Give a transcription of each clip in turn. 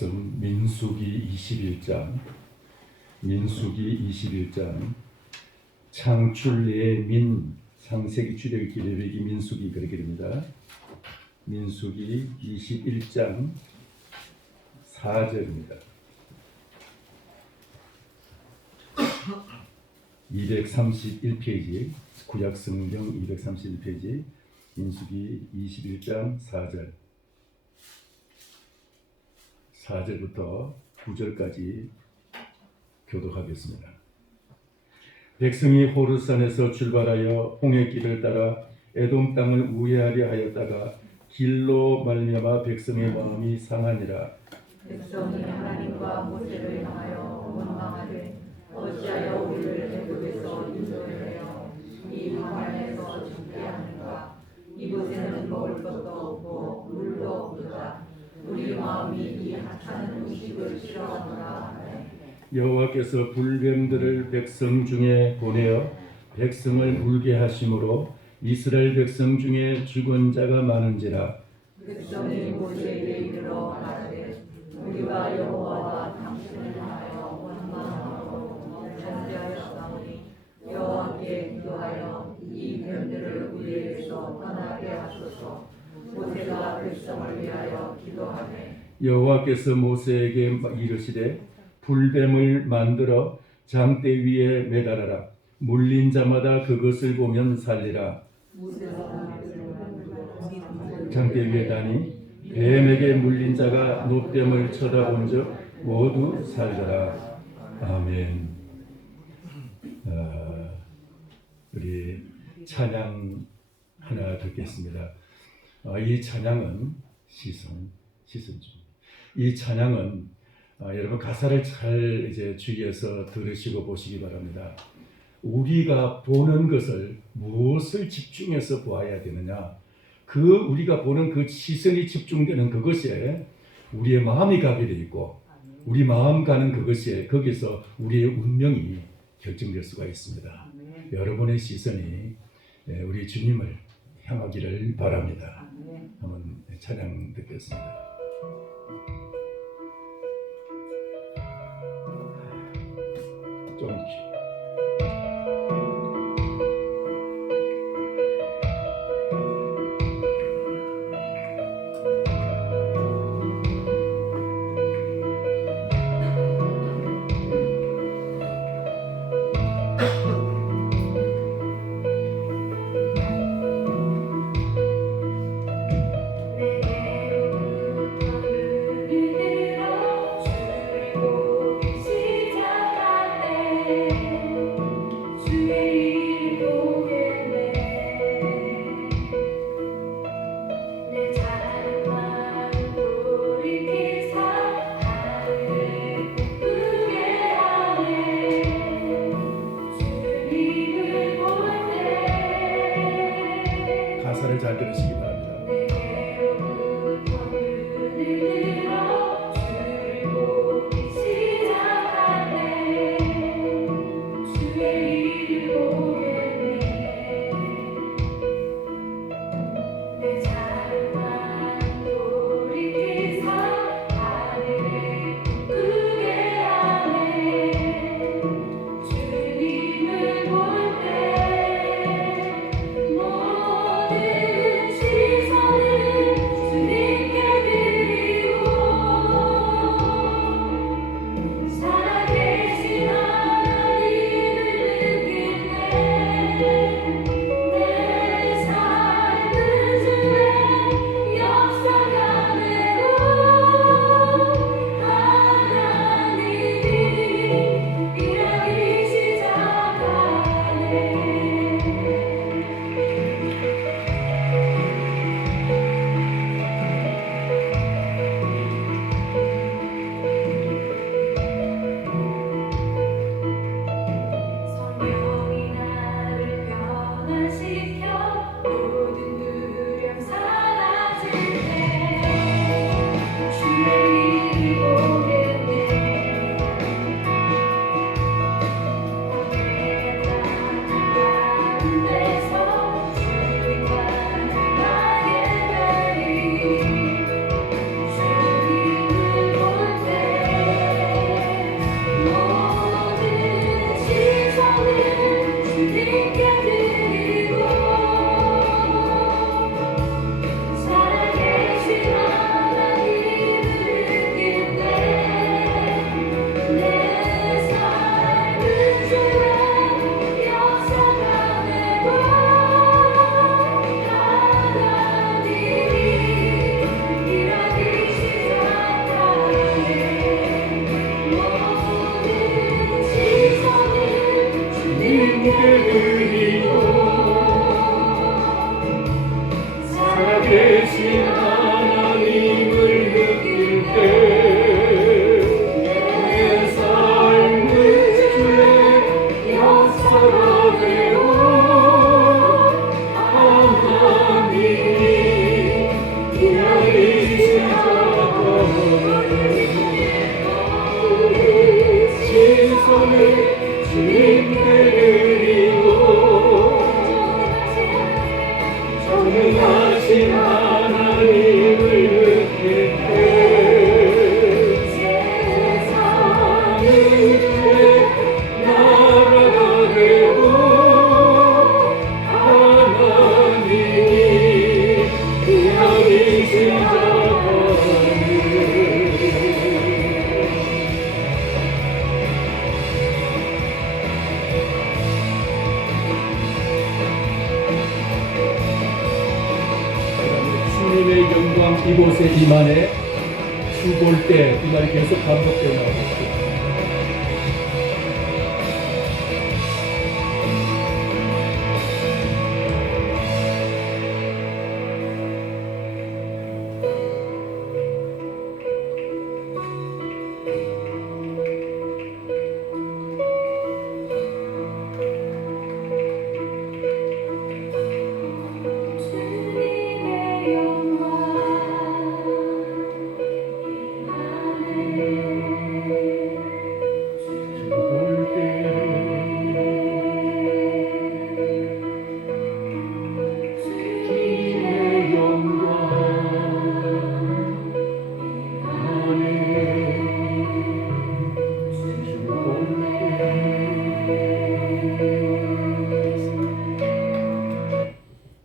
말씀 민수기 21장 창출의 민 창세기 출애굽기 레위기 민수기 그렇게 됩니다. 민수기 21장 4절입니다. 231페이지 구약성경 231페이지 민수기 21장 4절부터 9절까지 교독하겠습니다. 백성이 호르산에서 출발하여 홍해 길을 따라 에돔 땅을 우회하려 하였다가 길로 말미암아 백성의 마음이 상하니라. 백성이 하나님과 모세를 향하여 원망하되 어찌하여 우리를 애굽에서 인도하여 이 광야에서 죽게 하는가. 이곳에는 먹을 것도 없고 물도 없도다. 우리 마음이 이 하찮은 음식을 싫어하노라 하네. 여호와께서 불뱀들을 백성 중에 보내어 백성을 울게 하심으로 이스라엘 백성 중에 죽은 자가 많은지라. 백성이 모세에게 이르러 말하되 우리가 여호와와 당신을 향하여 원망하고 잔재하였사오니 여호와께 기도하여 이 뱀들을 우리에게서 떠나게 하소서. 모세가 백성을 위하여 기도하네. 여호와께서 모세에게 이르시되 불뱀을 만들어 장대 위에 매달아라. 물린 자마다 그것을 보면 살리라. 장대 위에 다니 뱀에게 물린 자가 노뱀을 쳐다본 적 모두 살더라. 아멘. 우리 찬양 하나 듣겠습니다. 이 찬양은 시선중. 이 찬양은 여러분 가사를 잘 이제 주의해서 들으시고 보시기 바랍니다. 우리가 보는 것을 무엇을 집중해서 보아야 되느냐? 우리가 보는 그 시선이 집중되는 그것에 우리의 마음이 가게 돼 있고, 우리 마음 가는 그것에 거기서 우리의 운명이 결정될 수가 있습니다. 여러분의 시선이 우리 주님을 향하기를 바랍니다. 한번 찬양 듣겠습니다. 좀 시작할 때 주님께 드리고 전능하신 하나님을 의뢰해 세상을 나라가 되고 하나님이 이야기 시작하네. 주님의 영광 이곳에 임하네. 주 볼 때 이 말이 계속 반복되어 나오고 있습니다. 주님의 영광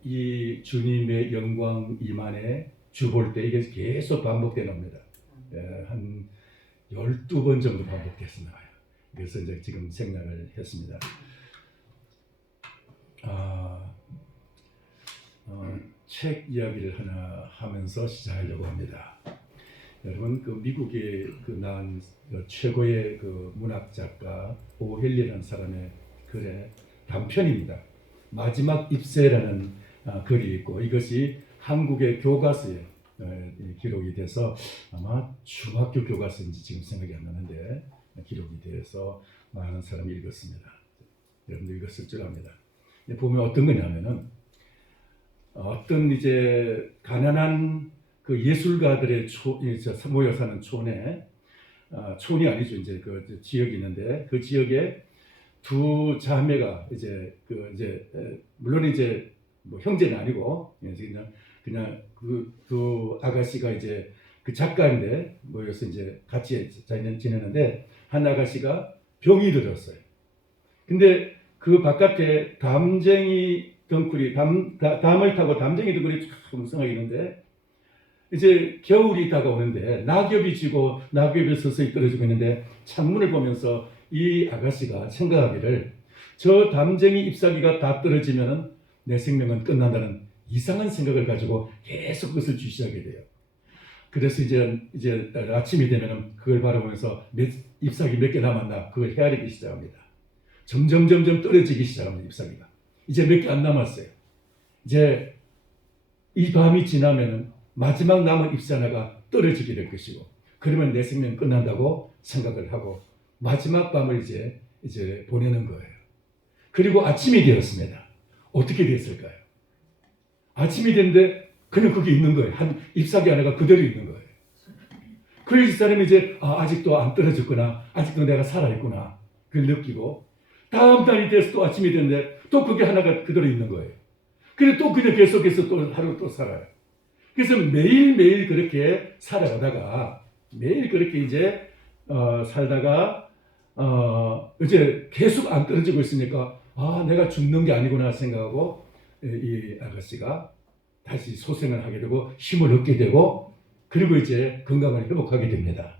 이 주님의 영광 임안에 주 볼 때 이게 계속 반복되는 겁니다. 한 12번 정도 반복돼서 나와요. 그래서 이제 지금 생각을 했습니다. 책 이야기를 하나 하면서 시작하려고 합니다. 여러분 그 미국에 난 최고의 문학 작가 오헬리라는 사람의 글의 단편입니다. 마지막 입세라는 글이 있고 이것이 한국의 교과서에 기록이 돼서 아마 중학교 교과서인지 지금 생각이 안 나는데 기록이 돼서 많은 사람이 읽었습니다. 여러분도 읽었을 줄 압니다. 보면 어떤 거냐면은 어떤 이제 가난한 그 예술가들의 모여 사는 촌에 촌이 아니죠. 이제 그 지역이 있는데 그 지역에 두 자매가 물론 이제 뭐 형제는 아니고 그냥 그 아가씨가 이제 그 작가인데 모여서 이제 같이 지내는데 한 아가씨가 병이 들었어요. 근데 그 바깥에 담쟁이 덩굴이 담을 타고 담쟁이 덩굴이 참 무성하게 있는데 이제 겨울이 다가오는데 낙엽이 지고 낙엽이 서서히 떨어지고 있는데 창문을 보면서 이 아가씨가 생각하기를 저 담쟁이 잎사귀가 다 떨어지면 내 생명은 끝난다는 이상한 생각을 가지고 계속 그것을 주시하게 돼요. 그래서 이제 아침이 되면 그걸 바라보면서 잎사귀 몇 개 남았나 그걸 헤아리기 시작합니다. 점점 떨어지기 시작합니다. 잎사귀가 이제 몇 개 안 남았어요. 이제 이 밤이 지나면은 마지막 남은 잎새 하나가 떨어지게 될 것이고 그러면 내 생명 끝난다고 생각을 하고 마지막 밤을 이제 보내는 거예요. 그리고 아침이 되었습니다. 어떻게 됐을까요? 아침이 됐는데 그냥 거기 있는 거예요. 한 잎사귀 하나가 그대로 있는 거예요. 그래서 이 사람이 이제 아직도 안 떨어졌구나. 아직도 내가 살아있구나. 그걸 느끼고 다음 날이 돼서 또 아침이 됐는데 또 그게 하나가 그대로 있는 거예요. 그래 또 그냥 계속해서 또 하루 또 살아요. 그래서 매일매일 그렇게 살아가다가 매일 그렇게 이제 살다가 이제 계속 안 떨어지고 있으니까 내가 죽는 게 아니구나 생각하고 이 아가씨가 다시 소생을 하게 되고 힘을 얻게 되고 그리고 이제 건강을 회복하게 됩니다.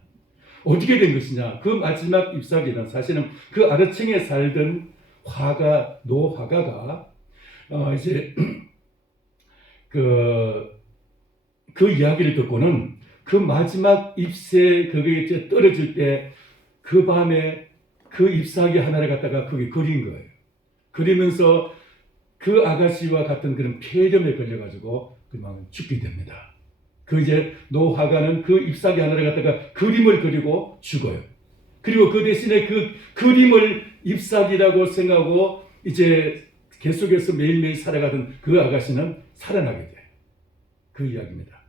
어떻게 된 것이냐? 그 마지막 잎사귀는 사실은 그 아래층에 살던 노화가가 이제 그 이야기를 듣고는 그 마지막 잎새 그게 이제 떨어질 때 그 밤에 그 잎사귀 하나를 갖다가 거기 그린 거예요. 그리면서 그 아가씨와 같은 그런 폐렴에 걸려가지고 그만 죽게 됩니다. 그 이제 노화가는 그 잎사귀 하나를 갖다가 그림을 그리고 죽어요. 그리고 그 대신에 그 그림을 잎사귀라고 생각하고 이제 계속해서 매일매일 살아가던 그 아가씨는 살아나게 돼요. 그 이야기입니다.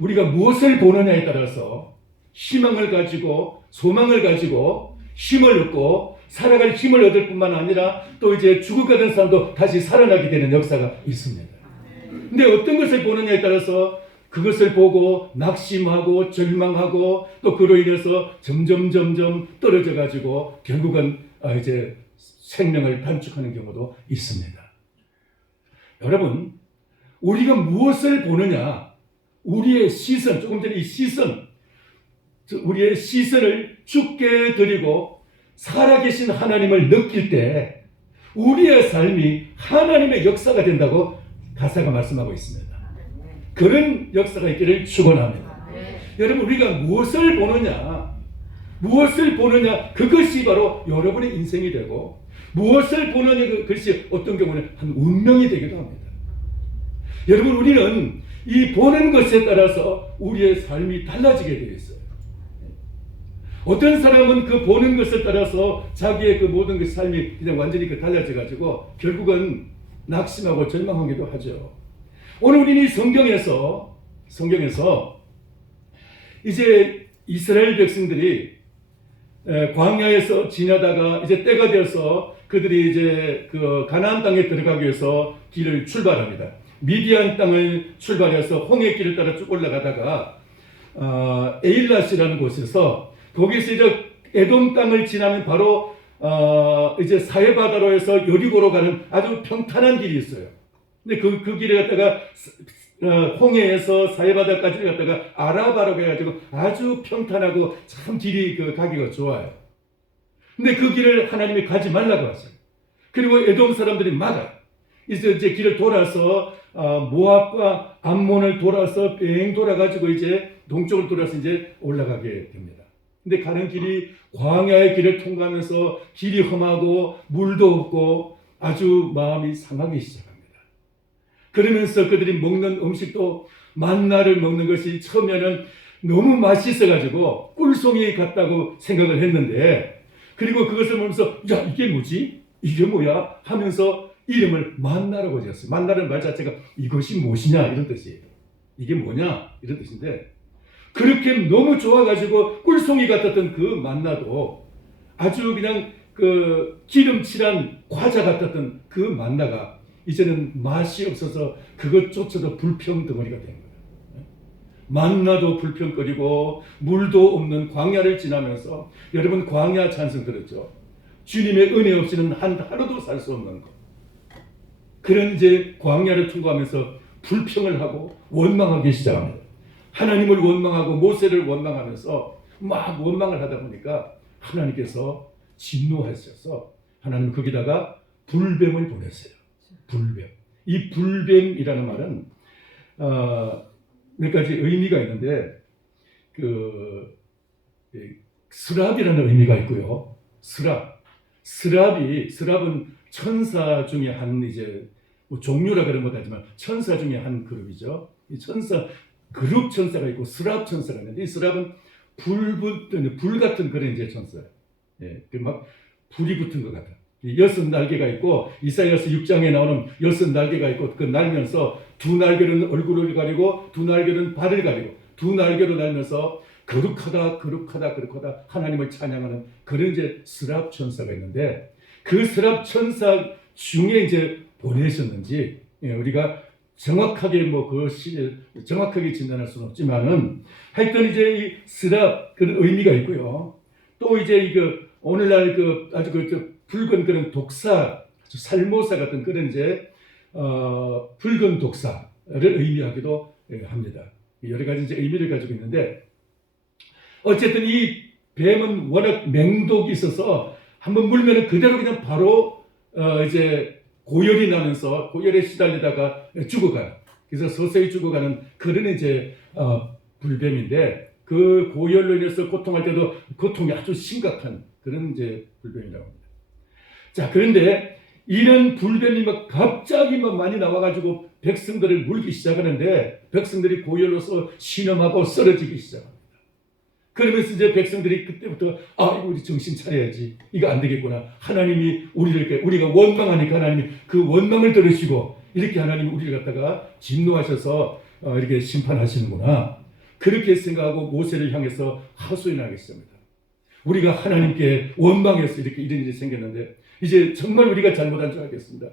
우리가 무엇을 보느냐에 따라서 희망을 가지고 소망을 가지고 힘을 얻고 살아갈 힘을 얻을 뿐만 아니라 또 이제 죽어가던 사람도 다시 살아나게 되는 역사가 있습니다. 근데 어떤 것을 보느냐에 따라서 그것을 보고 낙심하고 절망하고 또 그로 인해서 점점 떨어져 가지고 결국은 이제 생명을 단축하는 경우도 있습니다. 여러분, 우리가 무엇을 보느냐, 우리의 시선, 조금 전에 이 시선, 우리의 시선을 주께 드리고 살아계신 하나님을 느낄 때 우리의 삶이 하나님의 역사가 된다고 가사가 말씀하고 있습니다. 그런 역사가 있기를 축원합니다. 여러분, 우리가 무엇을 보느냐, 그것이 바로 여러분의 인생이 되고, 무엇을 보느냐, 그것이 어떤 경우는 한 운명이 되기도 합니다. 여러분, 우리는 이 보는 것에 따라서 우리의 삶이 달라지게 되어 있어요. 어떤 사람은 그 보는 것을 따라서 자기의 그 모든 그 삶이 그냥 완전히 달라져 가지고 결국은 낙심하고 절망하기도 하죠. 오늘 우리는 이 성경에서 이제 이스라엘 백성들이 광야에서 지나다가 이제 때가 되어서 그들이 이제 그 가나안 땅에 들어가기 위해서 길을 출발합니다. 미디안 땅을 출발해서 홍해길을 따라 쭉 올라가다가 에일랏이라는 곳에서 거기서 이제 에돔 땅을 지나면 바로 이제 사해바다로 해서 여리고로 가는 아주 평탄한 길이 있어요. 근데 그 길에 갔다가 홍해에서 사해바다까지 갔다가 아라바라고 해가지고 아주 평탄하고 참 길이 가기가 좋아요. 근데 그 길을 하나님이 가지 말라고 하세요. 그리고 에돔 사람들이 막아. 이제 길을 돌아서 모압과 암몬을 돌아서 뺑 돌아가지고 이제 동쪽을 돌아서 이제 올라가게 됩니다. 근데 가는 길이 광야의 길을 통과하면서 길이 험하고 물도 없고 아주 마음이 상하기 시작합니다. 그러면서 그들이 먹는 음식도 만나를 먹는 것이 처음에는 너무 맛있어가지고 꿀송이 같다고 생각을 했는데, 그리고 그것을 보면서 야, 이게 뭐지? 이게 뭐야? 하면서 이름을 만나라고 지었어요. 만나는 말 자체가 이것이 무엇이냐 이런 뜻이에요. 이게 뭐냐 이런 뜻인데, 그렇게 너무 좋아가지고 꿀송이 같았던 그 만나도 아주 그냥 그 기름칠한 과자 같았던 그 만나가 이제는 맛이 없어서 그것조차도 불평덩어리가 된 거예요. 만나도 불평거리고 물도 없는 광야를 지나면서, 여러분 광야 찬송 들었죠? 주님의 은혜 없이는 한 하루도 살 수 없는 것. 그런 이제 광야를 통과하면서 불평을 하고 원망하기 시작합니다. 하나님을 원망하고 모세를 원망하면서 막 원망을 하다 보니까 하나님께서 진노하셔서 하나님 거기다가 불뱀을 보냈어요. 불뱀. 이 불뱀이라는 말은 몇 가지 의미가 있는데, 스랍이라는 의미가 있고요. 스랍은 천사 중에 한 이제 뭐 종류라 그런 것 같지만 천사 중에 한 그룹이죠. 이 그룹 천사가 있고 스랍 천사가 있는데, 이 스랍은 불 같은 그런 이제 천사예요. 예, 막 불이 붙은 것 같아. 6날개가 있고, 이사야서 6장에 나오는 6날개가 있고, 그 날면서 두 날개는 얼굴을 가리고 두 날개는 발을 가리고 두 날개로 날면서 거룩하다 하나님을 찬양하는 그런 이제 스랍 천사가 있는데, 그 스랍 천사 중에 이제 보내셨는지 우리가 정확하게 정확하게 진단할 수는 없지만은 하여튼 이제 이 스랍 그런 의미가 있고요. 또 이제 오늘날 아주 붉은 그런 독사, 살모사 같은 그런 이제 붉은 독사를 의미하기도 합니다. 여러 가지 이제 의미를 가지고 있는데, 어쨌든 이 뱀은 워낙 맹독이 있어서 한번 물면은 그대로 그냥 바로 이제 고열이 나면서 고열에 시달리다가 죽어가요. 그래서 서서히 죽어가는 그런 이제 불뱀인데, 그 고열로 인해서 고통할 때도 고통이 아주 심각한 그런 이제 불뱀이라고 합니다. 자, 그런데 이런 불뱀이 갑자기 많이 나와가지고 백성들을 물기 시작하는데, 백성들이 고열로서 신음하고 쓰러지기 시작합니다. 그러면서 이제 백성들이 그때부터 이거 우리 정신 차려야지. 이거 안 되겠구나. 하나님이 우리가 원망하니까 하나님이 그 원망을 들으시고 이렇게 하나님이 우리를 갖다가 진노하셔서 이렇게 심판하시는구나. 그렇게 생각하고 모세를 향해서 하소연하기 시작합니다. 우리가 하나님께 원망해서 이렇게 이런 일이 생겼는데 이제 정말 우리가 잘못한 줄 알겠습니다.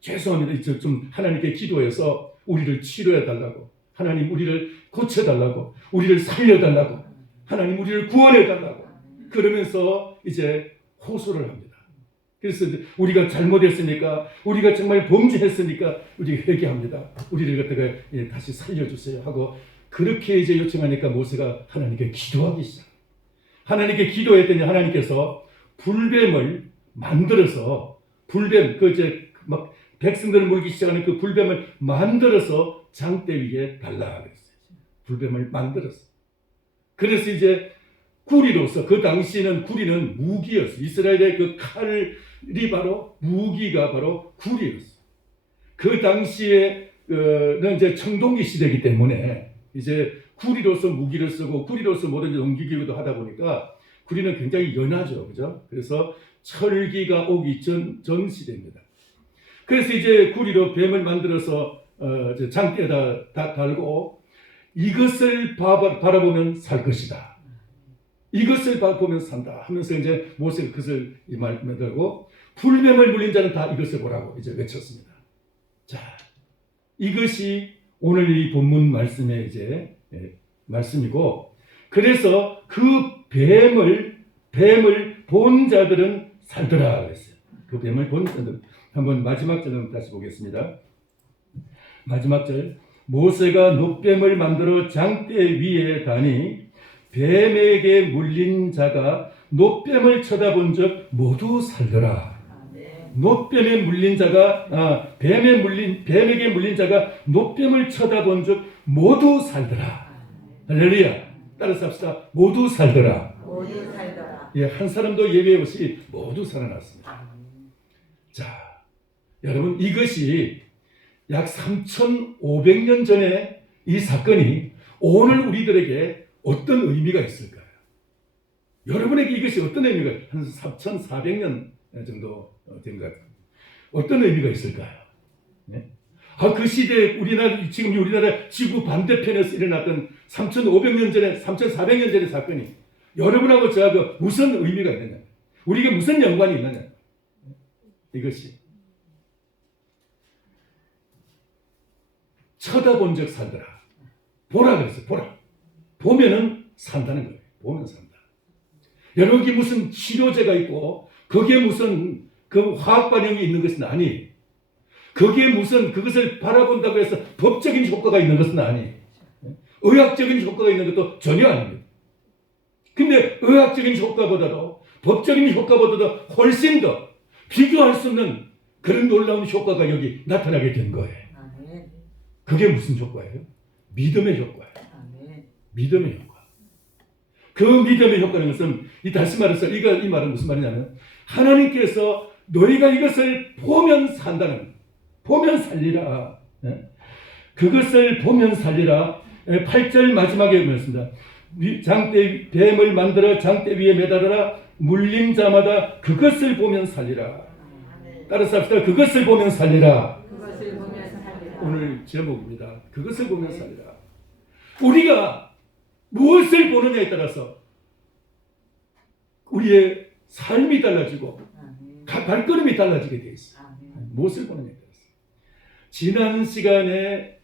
죄송합니다. 이제 좀 하나님께 기도해서 우리를 치료해 달라고, 하나님 우리를 고쳐 달라고, 우리를 살려 달라고, 하나님 우리를 구원해 달라고 그러면서 이제 호소를 합니다. 그래서 우리가 잘못했으니까, 우리가 정말 범죄했으니까 우리가 회개합니다. 우리를 갖다가 다시 살려주세요 하고 그렇게 이제 요청하니까 모세가 하나님께 기도하기 시작. 하나님께 기도했더니 하나님께서 불뱀을 만들어서, 불뱀 그 이제 막 백성들을 물기 시작하는 그 불뱀을 만들어서 장대 위에 달라 그랬어요. 불뱀을 만들었어. 그래서 이제 구리로서, 그 당시에는 구리는 무기였어. 이스라엘의 그 칼이 바로, 무기가 바로 구리였어. 그 당시에는 이제 청동기 시대이기 때문에 이제 구리로서 무기를 쓰고 구리로서 뭐든지 옮기기도 하다 보니까 구리는 굉장히 연하죠, 그죠? 그래서 철기가 오기 전 시대입니다. 그래서 이제 구리로 뱀을 만들어서 장대에다 달고 이것을 바라보면 살 것이다. 이것을 보면 산다 하면서 이제 모세가 그것을 말하고 불뱀을 물린 자는 다 이것을 보라고 이제 외쳤습니다. 자, 이것이 오늘 이 본문 말씀의 이제 말씀이고, 그래서 그 뱀을 본 자들은 살더라 그랬어요. 그 뱀을 본 자들. 한번 마지막 절을 다시 보겠습니다. 마지막 절. 모세가 놋뱀을 만들어 장대 위에 다니 뱀에게 물린 자가 놋뱀을 쳐다본 적 모두 살더라. 놋뱀에 물린 자가 뱀에게 물린 자가 놋뱀을 쳐다본 적 모두 살더라. 할렐루야. 따라서 합시다. 모두 살더라. 모두 살더라. 예, 한 사람도 예외 없이 모두 살아났습니다. 자, 여러분, 이것이 약 3,500년 전에 이 사건이 오늘 우리들에게 어떤 의미가 있을까요? 여러분에게 이것이 어떤 의미가, 한 3,400년 정도 된 것 같아요. 어떤 의미가 있을까요? 네? 그 시대에 지금 우리나라 지구 반대편에서 일어났던 3,500년 전에, 3,400년 전의 사건이 여러분하고 저하고 무슨 의미가 있느냐? 우리에게 무슨 연관이 있느냐? 이것이 쳐다본 적 살더라. 보라 그랬어요. 보라. 보면은 산다는 거예요. 보면 산다. 여러분이 무슨 치료제가 있고 거기에 무슨 그 화학 반응이 있는 것은 아니. 거기에 무슨 그것을 바라본다고 해서 법적인 효과가 있는 것은 아니. 의학적인 효과가 있는 것도 전혀 아닙니다. 근데 의학적인 효과보다도 법적인 효과보다도 훨씬 더 비교할 수 없는 그런 놀라운 효과가 여기 나타나게 된 거예요. 그게 무슨 효과예요? 믿음의 효과예요. 믿음의 효과. 그 믿음의 효과는 것은 다시 말해서 이 말은 무슨 말이냐면 하나님께서 너희가 이것을 보면 산다는, 보면 살리라. 그것을 보면 살리라. 8절 마지막에 보였습니다. 뱀을 만들어 장대 위에 매달아라. 물린 자마다 그것을 보면 살리라. 따라서 합시다. 그것을 보면 살리라. 그것을 보면 살리라. 오늘 제목입니다. 그것을 보면 살리라. 우리가 무엇을 보느냐에 따라서 우리의 삶이 달라지고 발걸음이 달라지게 되어 있어요. 무엇을 보느냐에 따라서. 지난 시간에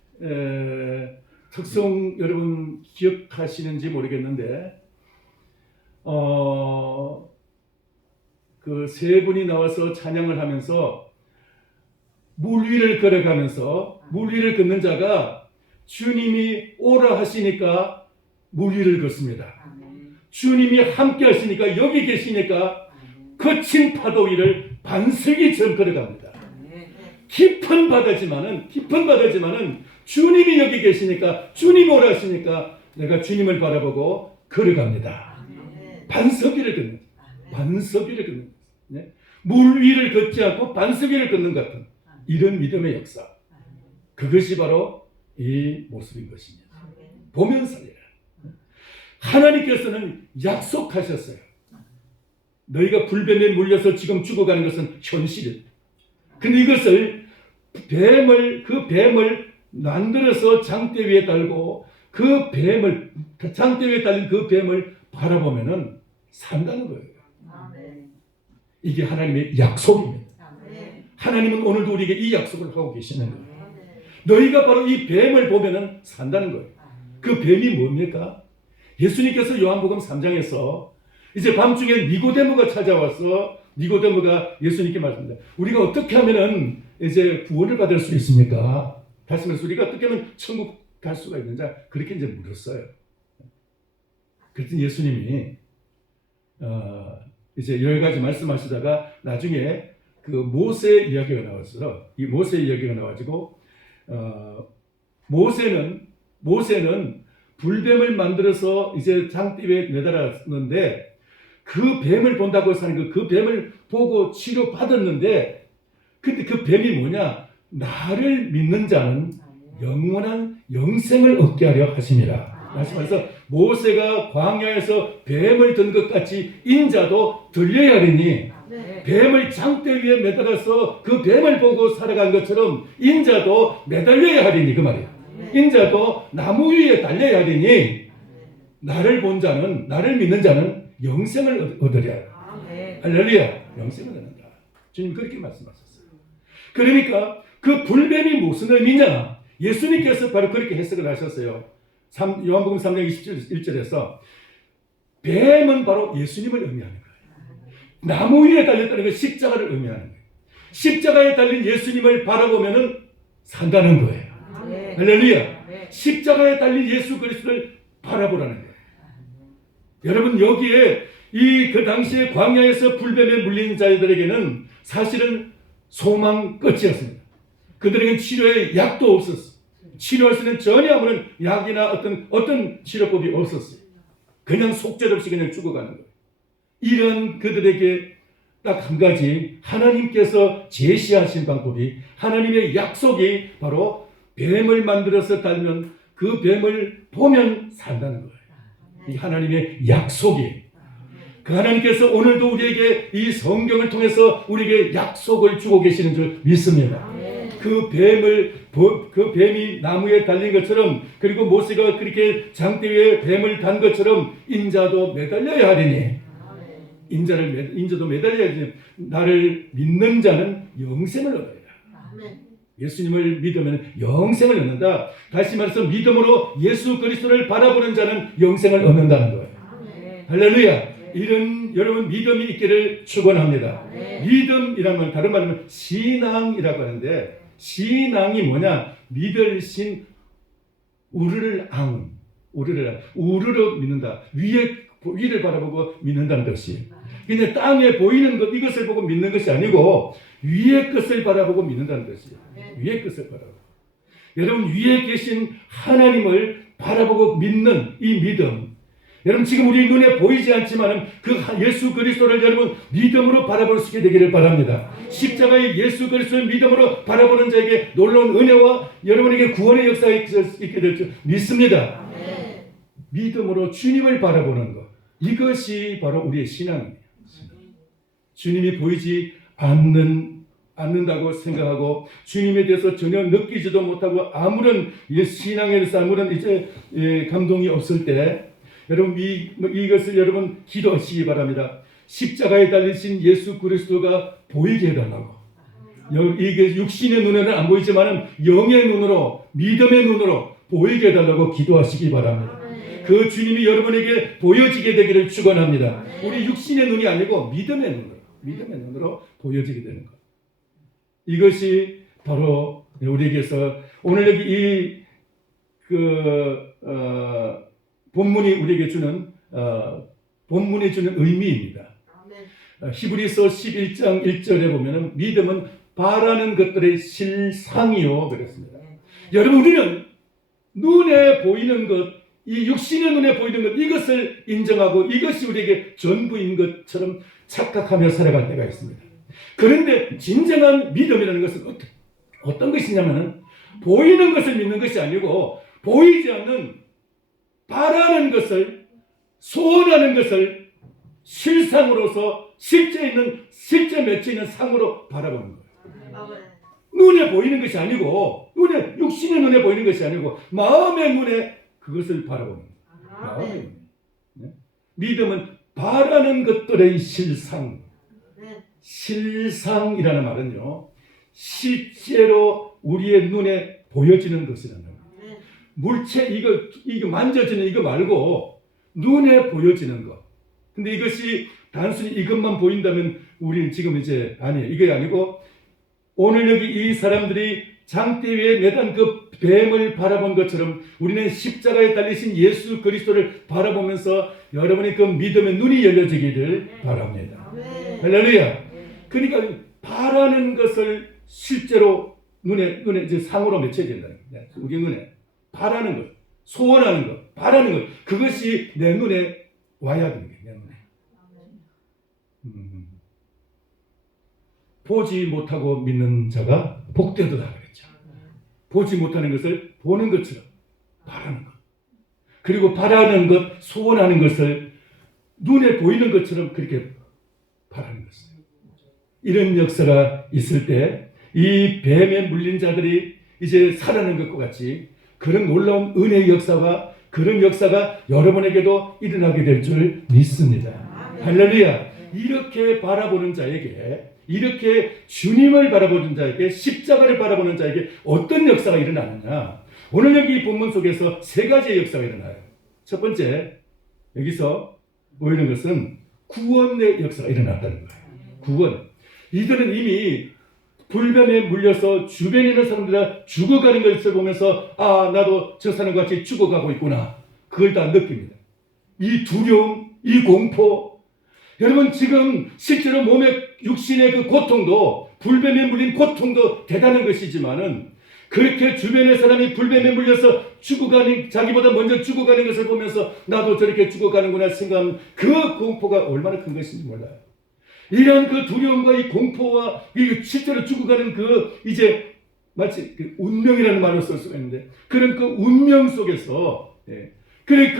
특송 여러분 기억하시는지 모르겠는데 그 세 분이 나와서 찬양을 하면서 물 위를 걸어가면서 물 위를 걷는 자가 주님이 오라 하시니까 물 위를 걷습니다. 주님이 함께 하시니까 여기 계시니까 거친 파도 위를 반석이처럼 걸어갑니다. 깊은 바다지만은 주님이 여기 계시니까 주님이 오라 하시니까 내가 주님을 바라보고 걸어갑니다. 반석 위를 걷는, 반석 위를 걷는, 네? 물 위를 걷지 않고 반석 위를 걷는 것 같은 이런 믿음의 역사. 그것이 바로 이 모습인 것입니다. 보면 살리라. 하나님께서는 약속하셨어요. 너희가 불뱀에 물려서 지금 죽어가는 것은 현실이다. 근데 이것을 그 뱀을 만들어서 장대 위에 달고 그 뱀을, 장대 위에 달린 그 뱀을 바라보면은 산다는 거예요. 아멘. 이게 하나님의 약속입니다. 아멘. 하나님은 오늘도 우리에게 이 약속을 하고 계시는 거예요. 너희가 바로 이 뱀을 보면은 산다는 거예요. 그 뱀이 뭡니까? 예수님께서 요한복음 3장에서 이제 밤중에 니고데모가 찾아와서 니고데모가 예수님께 말씀합니다. 우리가 어떻게 하면은 이제 구원을 받을 수 있습니까? 다시 말해서 우리가 어떻게 하면 천국 갈 수가 있는지 그렇게 이제 물었어요. 그랬더니 예수님이 이제 여러 가지 말씀하시다가 나중에 그 모세 이야기가 나왔어요. 이 모세 이야기가 나와가지고 모세는 불뱀을 만들어서 이제 장대에 매달았는데 그 뱀을 본다고 해서 그 뱀을 보고 치료 받았는데 근데 그 뱀이 뭐냐? 나를 믿는 자는 영원한 영생을 얻게 하려 하심이라. 말씀하셔서 모세가 광야에서 뱀을 든 것 같이 인자도 들려야 하리니 뱀을 장대 위에 매달아서 그 뱀을 보고 살아간 것처럼 인자도 매달려야 하리니 그 말이에요. 인자도 나무 위에 달려야 하리니 나를 본 자는 나를 믿는 자는 영생을 얻으랴. 할렐루야. 영생을 얻는다. 주님 그렇게 말씀하셨어요. 그러니까 그 불뱀이 무슨 의미냐? 예수님께서 바로 그렇게 해석을 하셨어요. 요한복음 3장 21절에서 뱀은 바로 예수님을 의미하는 거예요. 나무 위에 달렸다는 건 십자가를 의미하는 거예요. 십자가에 달린 예수님을 바라보면은 산다는 거예요. 할렐루야. 십자가에 달린 예수 그리스도를 바라보라는 거예요. 여러분 여기에 그 당시에 광야에서 불뱀에 물린 자들에게는 사실은 소망 끝이었습니다. 그들에게는 치료의 약도 없었어요. 치료할 수 있는 전혀 아무런 약이나 어떤 치료법이 없었어요. 그냥 속절없이 그냥 죽어가는 거예요. 이런 그들에게 딱 한 가지 하나님께서 제시하신 방법이 하나님의 약속이 바로 뱀을 만들어서 달면 그 뱀을 보면 산다는 거예요. 이 하나님의 약속이 그 하나님께서 오늘도 우리에게 이 성경을 통해서 우리에게 약속을 주고 계시는 줄 믿습니다. 그 뱀이 나무에 달린 것처럼 그리고 모세가 그렇게 장대 위에 뱀을 단 것처럼 인자도 매달려야 하리니 인자도 매달려야 하리니 나를 믿는 자는 영생을 얻어야. 예수님을 믿으면 영생을 얻는다. 다시 말해서 믿음으로 예수 그리스도를 바라보는 자는 영생을 얻는다는 거예요. 할렐루야. 이런 여러분 믿음이 있기를 축원합니다. 믿음이라는 건 다른 말로 신앙이라고 하는데 신앙이 뭐냐? 믿을 신 우르를 우르르 믿는다. 위를 바라보고 믿는다는 것이. 근데 땅에 보이는 것 이것을 보고 믿는 것이 아니고 위의 것을 바라보고 믿는다는 것이에요. 위의 것을 바라보고. 여러분 위에 계신 하나님을 바라보고 믿는 이 믿음. 여러분 지금 우리 눈에 보이지 않지만 그 예수 그리스도를 여러분 믿음으로 바라볼 수 있게 되기를 바랍니다. 십자가의 예수 그리스도를 믿음으로 바라보는 자에게 놀라운 은혜와 여러분에게 구원의 역사가 있게 될 줄 믿습니다. 믿음으로 주님을 바라보는 것. 이것이 바로 우리의 신앙입니다. 주님이 보이지 않는다고 생각하고 주님에 대해서 전혀 느끼지도 못하고 아무런 신앙에 대해서 아무런 이제 감동이 없을 때 여러분 이것을 여러분 기도하시기 바랍니다. 십자가에 달리신 예수 그리스도가 보이게 해달라고. 이게 육신의 눈에는 안 보이지만 영의 눈으로 믿음의 눈으로 보이게 해달라고 기도하시기 바랍니다. 그 주님이 여러분에게 보여지게 되기를 축원합니다. 우리 육신의 눈이 아니고 믿음의 눈으로 보여지게 되는 것. 이것이 바로 우리에게서 오늘 여기 본문이 우리에게 주는 본문이 주는 의미입니다. 히브리서 11장 1절에 보면은 믿음은 바라는 것들의 실상이요 그랬습니다. 여러분 우리는 눈에 보이는 것, 이 육신의 눈에 보이는 것 이것을 인정하고 이것이 우리에게 전부인 것처럼 착각하며 살아갈 때가 있습니다. 그런데 진정한 믿음이라는 것은 어떤 것이냐면은 보이는 것을 믿는 것이 아니고 보이지 않는 바라는 것을 소원하는 것을 실상으로서 실제 맺혀 있는 상으로 바라보는 거예요. 눈에 보이는 것이 아니고 육신의 눈에 보이는 것이 아니고 마음의 눈에 그것을 바라보는 거예요. 마음의 눈. 믿음은 바라는 것들의 실상, 네. 실상이라는 말은요, 실제로 우리의 눈에 보여지는 것이라는 거예요. 네. 물체 이거 만져지는 이거 말고 눈에 보여지는 것. 근데 이것이 단순히 이것만 보인다면 우리는 지금 이제 아니에요. 이게 아니고 오늘 여기 이 사람들이 장대 위에 매단 그 뱀을 바라본 것처럼 우리는 십자가에 달리신 예수 그리스도를 바라보면서 여러분의 그 믿음의 눈이 열려지기를 바랍니다. 네. 할렐루야. 그러니까 바라는 것을 실제로 눈에 이제 상으로 맺혀야 된다는 거예요. 우리 눈에 바라는 것, 소원하는 것, 바라는 것, 그것이 내 눈에 와야 되는 거예요. 내 눈에. 보지 못하고 믿는 자가 복되도다 그랬죠. 보지 못하는 것을 보는 것처럼 바라는 것. 그리고 바라는 것, 소원하는 것을 눈에 보이는 것처럼 그렇게 바라는 것이에요. 이런 역사가 있을 때 이 뱀에 물린 자들이 이제 살아난 것과 같이 그런 놀라운 은혜의 역사가 그런 역사가 여러분에게도 일어나게 될 줄 믿습니다. 할렐루야. 이렇게 바라보는 자에게 이렇게 주님을 바라보는 자에게 십자가를 바라보는 자에게 어떤 역사가 일어나느냐. 오늘 여기 이 본문 속에서 세 가지의 역사가 일어나요. 첫 번째, 여기서 보이는 것은 구원의 역사가 일어났다는 거예요. 구원. 이들은 이미 불뱀에 물려서 주변에 있는 사람들이 죽어가는 것을 보면서 아, 나도 저 사람과 같이 죽어가고 있구나. 그걸 다 느낍니다. 이 두려움, 이 공포. 여러분 지금 실제로 몸의 육신의 그 고통도 불뱀에 물린 고통도 대단한 것이지만은 그렇게 주변의 사람이 불뱀에 물려서 죽어가는 자기보다 먼저 죽어가는 것을 보면서 나도 저렇게 죽어가는구나 생각하는 그 공포가 얼마나 큰 것인지 몰라요. 이런 그 두려움과 이 공포와 이 실제로 죽어가는 그 이제 마치 그 운명이라는 말을 쓸 수가 있는데 그런 그 운명 속에서 그런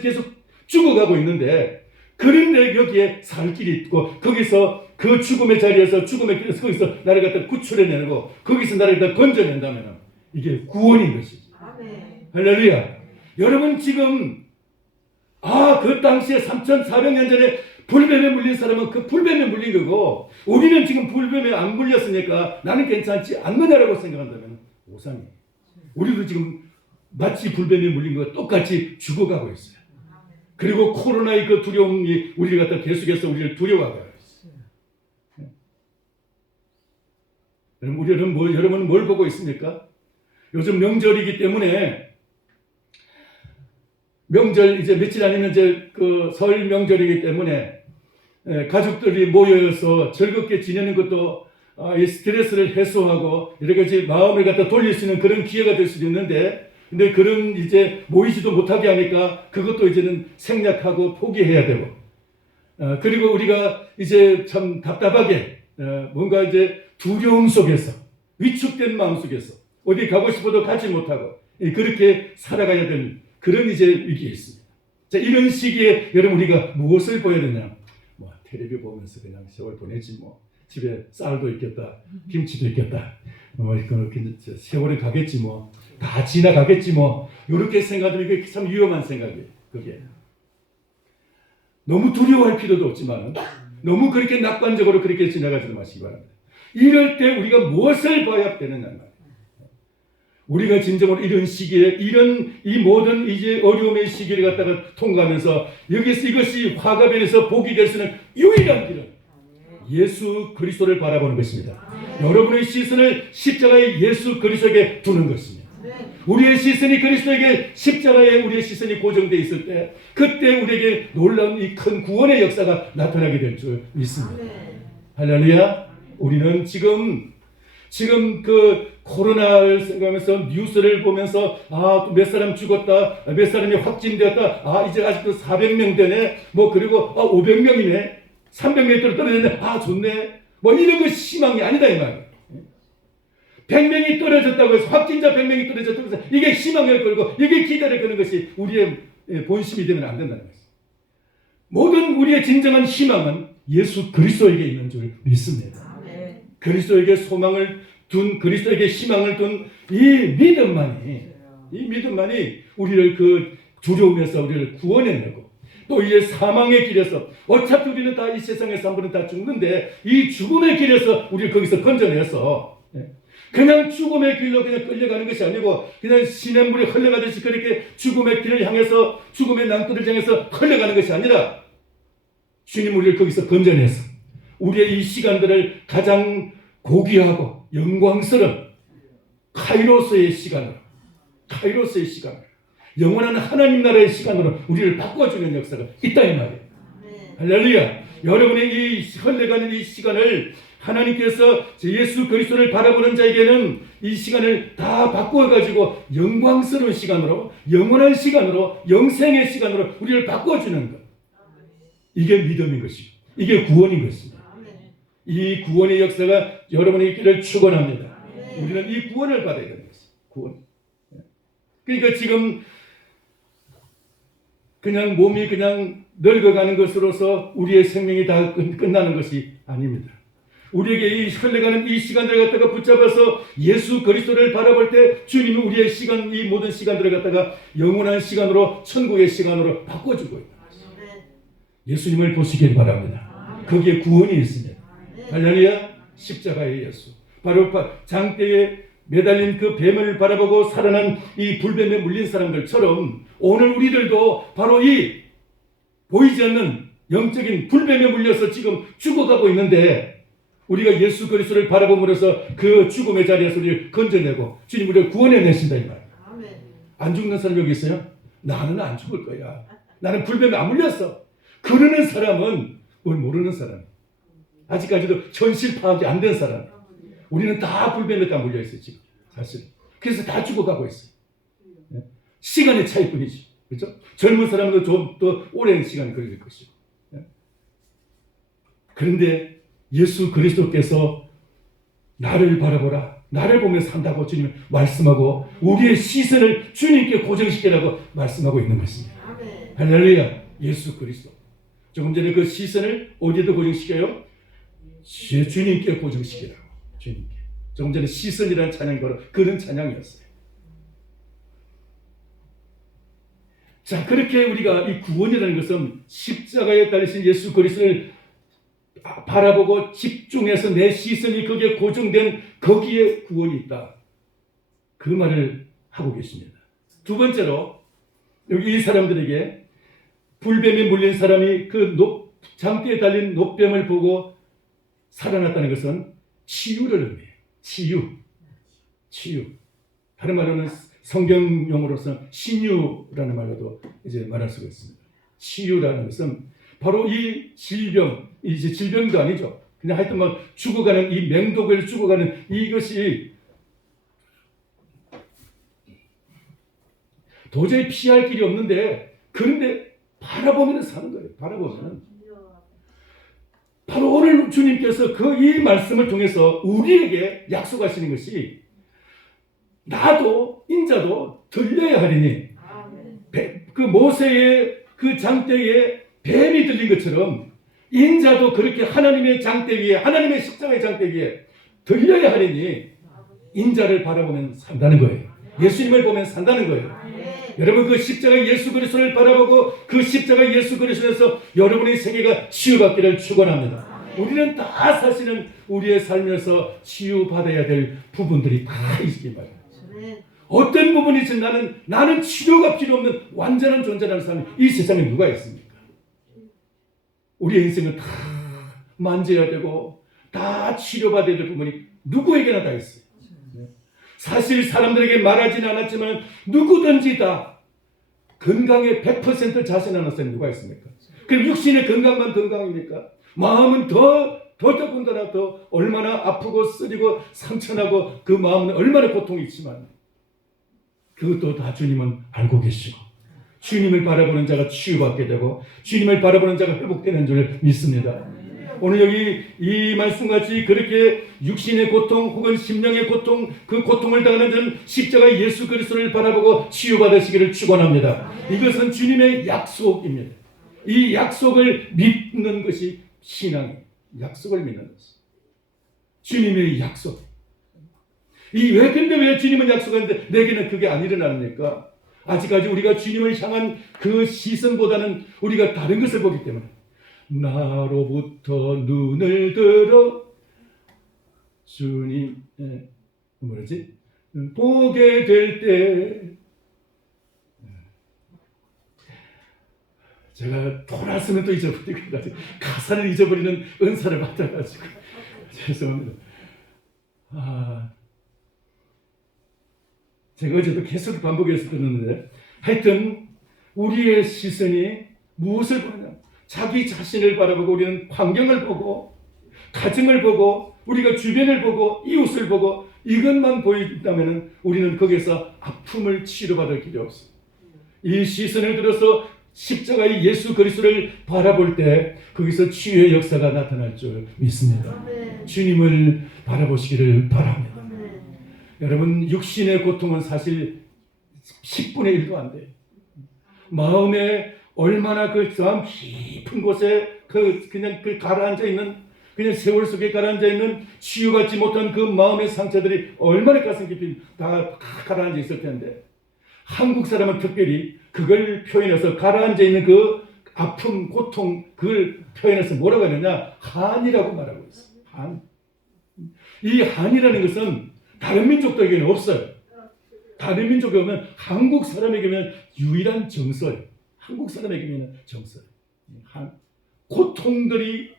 계속 죽어가고 있는데 그런데 여기에 살 길이 있고 거기서 그 죽음의 자리에서 죽음의 길에서 거기서 나를 갖다 구출해내고 거기서 나를 갖다 건져낸다면 이게 구원인 것이지. 할렐루야. 여러분 지금 그 당시에 3,400년 전에 불뱀에 물린 사람은 그 불뱀에 물린 거고 우리는 지금 불뱀에 안 물렸으니까 나는 괜찮지 않느냐라고 생각한다면 오산이에요. 우리도 지금 마치 불뱀에 물린 것과 똑같이 죽어가고 있어요. 그리고 코로나의 그 두려움이 우리를 갖다 계속해서 우리를 두려워하고 있어요. 여러분은 뭘 보고 있습니까? 요즘 명절이기 때문에 명절 이제 며칠 아니면 이제 그 설 명절이기 때문에 가족들이 모여서 즐겁게 지내는 것도 이 스트레스를 해소하고 여러 가지 마음을 갖다 돌릴 수 있는 그런 기회가 될 수도 있는데 근데 그런 이제 모이지도 못하게 하니까 그것도 이제는 생략하고 포기해야 되고 그리고 우리가 이제 참 답답하게 뭔가 이제 두려움 속에서 위축된 마음 속에서 어디 가고 싶어도 가지 못하고 그렇게 살아가야 되는 그런 이제 위기에 있습니다. 자, 이런 시기에 여러분 우리가 무엇을 보여야 되냐? 뭐 텔레비 보면서 그냥 세월 보내지 뭐 집에 쌀도 있겠다, 김치도 있겠다, 뭐 세월이 가겠지 뭐 다 지나가겠지 뭐 이렇게 생각하면 이게 참 위험한 생각이에요. 그게 너무 두려워할 필요도 없지만 너무 그렇게 낙관적으로 그렇게 지나가지 마시기 바랍니다. 이럴 때 우리가 무엇을 봐야 되느냐 말이에요. 우리가 진정으로 이런 시기에 이런 이 모든 이제 어려움의 시기를 갖다가 통과하면서 여기서 이것이 화가 변해서 복이 될 수 있는 유일한 길은 예수 그리스도를 바라보는 것입니다. 여러분의 시선을 십자가의 예수 그리스도에게 두는 것입니다. 우리의 시선이 그리스도에게 십자가에 우리의 시선이 고정되어 있을 때 그때 우리에게 놀라운 이 큰 구원의 역사가 나타나게 될 줄 믿습니다. 할렐루야. 우리는 지금 그 코로나를 생각하면서 뉴스를 보면서 몇 사람 죽었다, 몇 사람이 확진되었다, 이제 아직도 400명 되네, 뭐 그리고 500명이네, 300명이 떨어졌네, 좋네, 뭐 이런 거 희망이 아니다 이 말이에요. 100명이 떨어졌다고 해서 확진자 100명이 떨어졌다고 해서 이게 희망을 걸고 이게 기대를 거는 것이 우리의 본심이 되면 안 된다는 것이죠. 모든 우리의 진정한 희망은 예수 그리스도에게 있는 줄 믿습니다. 그리스도에게 소망을 둔, 그리스도에게 희망을 둔 이 믿음만이 우리를 그 두려움에서 우리를 구원해내고 또 이제 사망의 길에서 어차피 우리는 다 이 세상에서 한 번은 다 죽는데 이 죽음의 길에서 우리를 거기서 건져내서 그냥 죽음의 길로 그냥 끌려가는 것이 아니고 그냥 시냇물이 흘러가듯이 그렇게 죽음의 길을 향해서 죽음의 낭떠를 향해서 흘러가는 것이 아니라 주님 우리를 거기서 건져내서 우리의 이 시간들을 가장 고귀하고 영광스러운 카이로스의 시간으로 영원한 하나님 나라의 시간으로 우리를 바꿔주는 역사가 있다 이 말이에요. 할렐루야. 여러분의 이 흘러가는 이 시간을 하나님께서 예수 그리스도를 바라보는 자에게는 이 시간을 다 바꿔가지고 영광스러운 시간으로 영원한 시간으로 영생의 시간으로 우리를 바꿔주는 것. 이게 믿음인 것이고 이게 구원인 것입니다. 이 구원의 역사가 여러분의 있기를 축원합니다. 우리는 이 구원을 받아야 되는 것입니다. 구원. 그러니까 지금 그냥 몸이 그냥 늙어가는 것으로서 우리의 생명이 다 끝나는 것이 아닙니다. 우리에게 이 흘러가는 이 시간들을 갖다가 붙잡아서 예수 그리스도를 바라볼 때 주님이 우리의 시간, 이 모든 시간들을 갖다가 영원한 시간으로 천국의 시간으로 바꿔주고 있다. 예수님을 보시길 바랍니다. 거기에 구원이 있습니다. 할렐루야. 십자가의 예수. 바로 장대에 매달린 그 뱀을 바라보고 살아난 이 불뱀에 물린 사람들처럼 오늘 우리들도 바로 이 보이지 않는 영적인 불뱀에 물려서 지금 죽어가고 있는데 우리가 예수 그리스도를 바라봄으로써 그 죽음의 자리에서 우리를 건져내고 주님 우리를 구원해내신다 이 말이에요. 안 죽는 사람 여기 있어요? 나는 안 죽을 거야. 나는 불뱀에 안 물렸어. 그러는 사람은 뭘 모르는 사람. 아직까지도 현실 파악이 안 된 사람. 우리는 다 불뱀에 다 물려있어요 지금 사실. 그래서 다 죽어가고 있어요. 시간의 차이뿐이지. 그렇죠? 젊은 사람은 좀 더 오랜 시간이 걸릴 것이고. 그런데 예수 그리스도께서 나를 바라보라. 나를 보며 산다고 주님은 말씀하고 우리의 시선을 주님께 고정시키라고 말씀하고 있는 것입니다. 할렐루야. 예수 그리스도. 조금 전에 그 시선을 어디에도 고정시켜요? 주님께 고정시키라고. 주님께. 조금 전에 시선이라는 찬양이 바로 그런 찬양이었어요. 자, 그렇게 우리가 이 구원이라는 것은 십자가에 달리신 예수 그리스도를 바라보고 집중해서 내 시선이 거기에 고정된 거기에 구원이 있다. 그 말을 하고 계십니다. 두 번째로 여기 이 사람들에게 불뱀에 물린 사람이 그 장대에 달린 놋뱀을 보고 살아났다는 것은 치유를 의미해요. 치유. 다른 말로는 성경 용어로서 신유라는 말로도 이제 말할 수가 있습니다. 치유라는 것은 바로 이 질병, 이제 질병도 아니죠. 그냥 하여튼 막 죽어가는 이 맹독을 죽어가는 이것이 도저히 피할 길이 없는데 그런데 바라보면 사는 거예요. 바라보면은. 바로 오늘 주님께서 그 이 말씀을 통해서 우리에게 약속하시는 것이 나도 인자도 들려야 하리니 그 모세의 그 장대에 뱀이 들린 것처럼 인자도 그렇게 하나님의 장대 위에 하나님의 십자가의 장대 위에 들려야 하리니 인자를 바라보면 산다는 거예요. 예수님을 보면 산다는 거예요. 여러분 그 십자가 예수 그리스도를 바라보고 그 십자가 예수 그리스도에서 여러분의 세계가 치유받기를 축원합니다. 우리는 다 사실은 우리의 삶에서 치유받아야 될 부분들이 다 있기 말이에요. 어떤 부분이지 나는 치료가 필요 없는 완전한 존재라는 사람이 이 세상에 누가 있습니까? 우리의 인생은 다 만져야 되고 다 치료받아야 될 부분이 누구에게나 다 있어요. 사실 사람들에게 말하지는 않았지만 누구든지 다 건강에 100% 자신하는 사람이 누가 있습니까? 그럼 육신의 건강만 건강입니까? 마음은 더군다나 더 얼마나 아프고 쓰리고 상처나고 그 마음은 얼마나 고통이 있지만 그것도 다 주님은 알고 계시고 주님을 바라보는 자가 치유받게 되고 주님을 바라보는 자가 회복되는 줄 믿습니다. 오늘 여기 이 말씀같이 그렇게 육신의 고통 혹은 심령의 고통 그 고통을 당하는 자는 십자가 예수 그리스도를 바라보고 치유받으시기를 축원합니다. 이것은 주님의 약속입니다. 이 약속을 믿는 것이 신앙이에요. 약속을 믿는 것이 주님의 약속. 근데 왜 주님은 약속하는데 내게는 그게 안 일어납니까? 아직까지 우리가 주님을 향한 그 시선보다는 우리가 다른 것을 보기 때문에 나로부터 눈을 들어 주님 보게 될 때 제가 돌아서면 또 잊어버리고 가사를 잊어버리는 은사를 받아가지고 죄송합니다. 제가 어제도 계속 반복해서 들었는데 하여튼 우리의 시선이 무엇을 보느냐, 자기 자신을 바라보고 우리는 환경을 보고 가정을 보고 우리가 주변을 보고 이웃을 보고 이것만 보인다면 우리는 거기서 아픔을 치료받을 길이 없습니다. 이 시선을 들어서 십자가의 예수 그리스도를 바라볼 때 거기서 치유의 역사가 나타날 줄 믿습니다. 주님을 바라보시기를 바랍니다. 여러분, 육신의 고통은 사실 10분의 1도 안 돼요. 마음에 얼마나 그 저 깊은 곳에 그냥 가라앉아 있는, 그냥 세월 속에 가라앉아 있는 치유받지 못한 그 마음의 상처들이 얼마나 가슴 깊이 다 가라앉아 있을 텐데, 한국 사람은 특별히 그걸 표현해서 가라앉아 있는 그 아픔, 고통, 그걸 표현해서 뭐라고 하느냐, 한이라고 말하고 있어요. 한. 이 한이라는 것은 다른 민족들에게는 없어요. 다른 민족에 오면 한국 사람에게는 유일한 정서예요. 한국 사람에게는 정서. 한 고통들이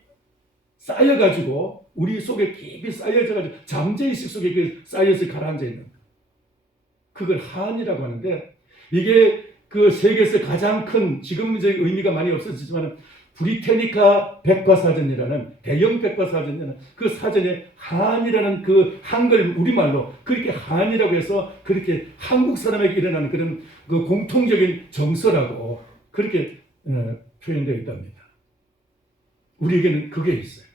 쌓여가지고 우리 속에 깊이 쌓여져가지고 잠재의식 속에 그 쌓여서 가라앉아 있는 그걸 한이라고 하는데, 이게 그 세계에서 가장 큰, 지금 이제 의미가 많이 없어지지만 브리테니카 백과사전이라는 대형 백과사전이라는 그 사전에 한이라는 그 한글 우리말로 그렇게 한이라고 해서 그렇게 한국 사람에게 일어나는 그런 그 공통적인 정서라고 그렇게 표현되어 있답니다. 우리에게는 그게 있어요.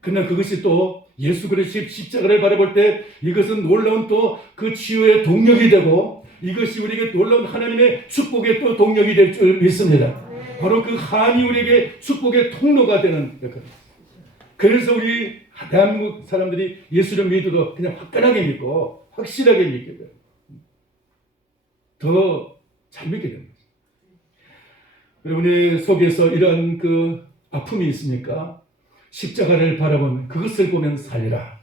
그러나 그것이 또 예수 그리스도의 십자가를 바라볼 때 이것은 놀라운 또 그 치유의 동력이 되고 이것이 우리에게 놀라운 하나님의 축복의 또 동력이 될 줄 믿습니다. 바로 그 한이 우리에게 축복의 통로가 되는 역할입니다. 그래서 우리 대한민국 사람들이 예수를 믿어도 그냥 화끈하게 믿고 확실하게 믿게 돼요. 더 잘 믿게 됩니다. 여러분의 속에서 이런 그 아픔이 있습니까? 십자가를 바라보면 그것을 보면 살리라.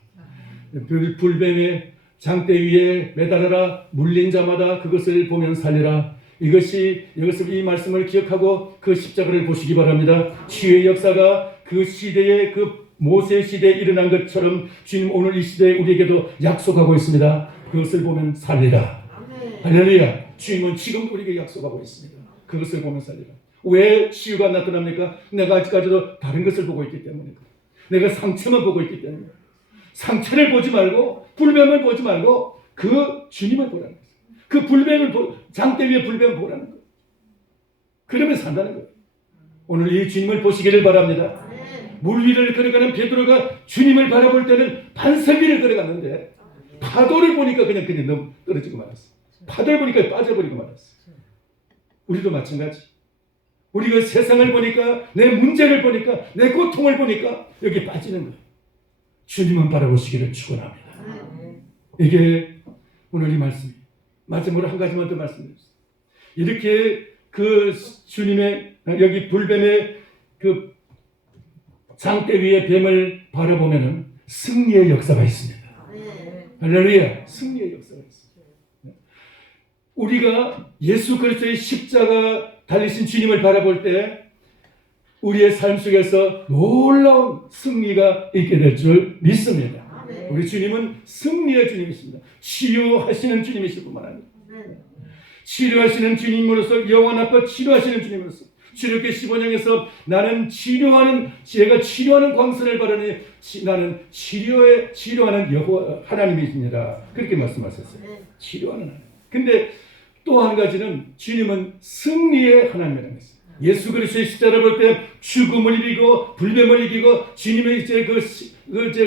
불뱀의 장대 위에 매달아라. 물린 자마다 그것을 보면 살리라. 이것을 이 말씀을 기억하고 그 십자가를 보시기 바랍니다. 치유의 역사가 그 시대에 그 모세 시대에 일어난 것처럼 주님 오늘 이 시대에 우리에게도 약속하고 있습니다. 그것을 보면 살리라. 할렐루야. 주님은 지금 우리에게 약속하고 있습니다. 그것을 보면 살리라. 왜 치유가 나타납니까? 내가 아직까지도 다른 것을 보고 있기 때문에, 내가 상처만 보고 있기 때문에. 상처를 보지 말고 불뱀을 보지 말고 그 주님을 보라는 거예요. 그 불뱀을 장대 위에 불뱀을 보라는 거예요. 그러면 산다는 거예요. 오늘 이 주님을 보시기를 바랍니다. 물 위를 걸어가는 베드로가 주님을 바라볼 때는 반석 위를 걸어갔는데 파도를 보니까 그냥 너무 떨어지고 말았어. 파도를 보니까 빠져버리고 말았어. 우리도 마찬가지. 우리가 세상을 보니까, 내 문제를 보니까, 내 고통을 보니까 여기 빠지는 거예요. 주님은 바라보시기를 축원합니다. 이게 오늘 이 말씀이에요. 마지막으로 한 가지만 더 말씀드리겠습니다. 이렇게 그 주님의 여기 불뱀의 그 장대 위에 뱀을 바라보면은 승리의 역사가 있습니다. 할렐루야. 승리의 역사가 있습니다. 우리가 예수 그리스도의 십자가 달리신 주님을 바라볼 때 우리의 삶 속에서 놀라운 승리가 있게 될 줄 믿습니다. 우리 주님은 승리의 주님이십니다. 치유하시는 주님이실 뿐만 아니라 치료하시는 주님으로서 영원 아빠 치료하시는 주님으로서 출애굽기 15장에서 나는 제가 치료하는 광선을 바라니 나는 치료하는 여호와 하나님이시니라 그렇게 말씀하셨어요. 치료하는 하나님. 근데 또 한 가지는 주님은 승리의 하나님이라는 것입니다. 예수 그리스도의 십자가를 볼 때 죽음을 이기고 불뱀을 이기고 주님의 이제